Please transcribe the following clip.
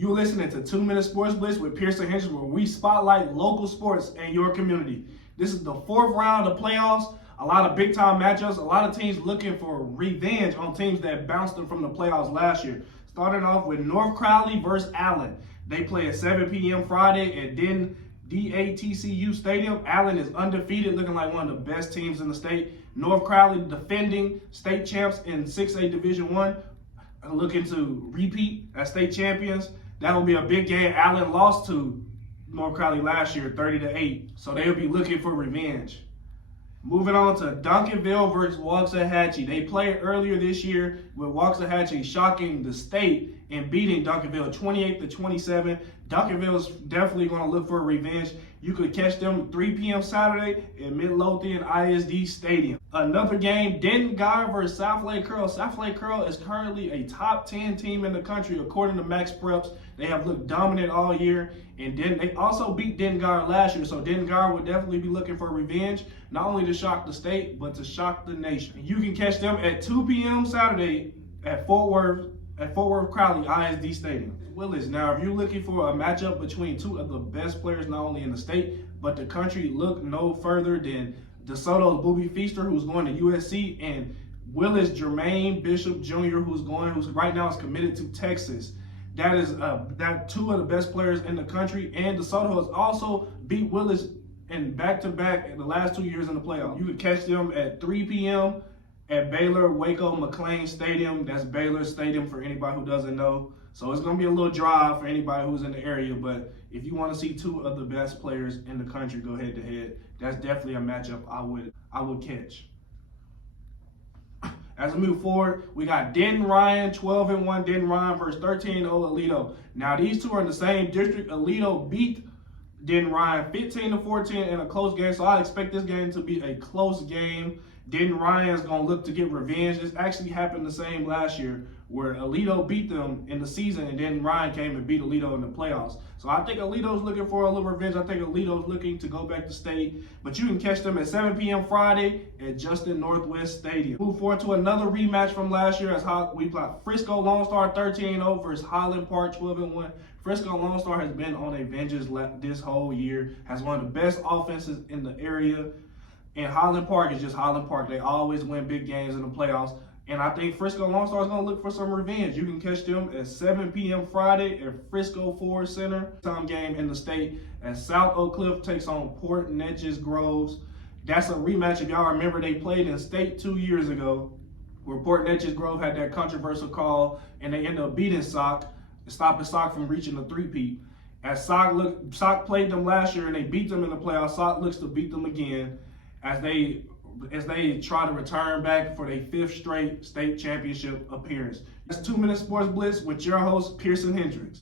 You're listening to 2 Minute Sports Blitz with Pearson Hendricks, where we spotlight local sports in your community. This is the 4th round of playoffs. A lot of big-time matchups. A lot of teams looking for revenge on teams that bounced them from the playoffs last year. Starting off with North Crowley versus Allen. They play at 7 p.m. Friday at DATCU Stadium. Allen is undefeated, looking like one of the best teams in the state. North Crowley, defending state champs in 6A Division I, looking to repeat as state champions. That will be a big game. Allen lost to North Crowley last year, 30-8. So they'll be looking for revenge. Moving on to Duncanville versus Waxahachie. They played earlier this year with Waxahachie shocking the state and beating Duncanville 28-27. Duncanville is definitely going to look for revenge. You could catch them 3 p.m. Saturday at Midlothian ISD Stadium. Another game, Denton Guyer versus South Lake Curl. South Lake Curl is currently a top 10 team in the country according to Max Preps. They have looked dominant all year, and they also beat Denton Guyer last year, so Denton Guyer would definitely be looking for revenge, not only to shock the state, but to shock the nation. You can catch them at 2 p.m. Saturday at Fort Worth Crowley ISD Stadium. Willis. Now, if you're looking for a matchup between two of the best players, not only in the state, but the country, look no further than DeSoto's Booby Feaster, who's going to USC, and Willis Jermaine Bishop Jr., who's right now is committed to Texas. That is two of the best players in the country, and DeSoto has also beat Willis in back-to-back in the last 2 years in the playoffs. You can catch them at 3 p.m. at Baylor Waco McLean Stadium. That's Baylor Stadium for anybody who doesn't know. So it's going to be a little drive for anybody who's in the area, but if you want to see two of the best players in the country go head-to-head, that's definitely a matchup I would catch. As we move forward, we got Denton Ryan, 12-1 Denton Ryan versus 13-0 Aledo. Now, these two are in the same district. Aledo beat Denton Ryan 15-14 in a close game, so I expect this game to be a close game. Denton Ryan is going to look to get revenge. This actually happened the same last year, where Aledo beat them in the season, and then Ryan came and beat Aledo in the playoffs. So I think Aledo's looking for a little revenge. I think Aledo's looking to go back to state. But you can catch them at 7 p.m. Friday at Justin Northwest Stadium. Move forward to another rematch from last year as we play Frisco Lone Star 13-0 versus Highland Park 12-1. Frisco Lone Star has been on a vengeance this whole year, has one of the best offenses in the area. And Highland Park is just Highland Park. They always win big games in the playoffs. And I think Frisco Lone Star is going to look for some revenge. You can catch them at 7 p.m. Friday at Frisco Ford Center. Time game in the state as South Oak Cliff takes on Port Neches Groves. That's a rematch. If y'all remember, they played in state 2 years ago where Port Neches Grove had that controversial call, and they ended up beating stopping Sock from reaching the three-peat. As Sock played them last year and they beat them in the playoffs, Sock looks to beat them again as they try to return back for their 5th straight state championship appearance. That's 2 Minute Sports Blitz with your host, Pearson Hendricks.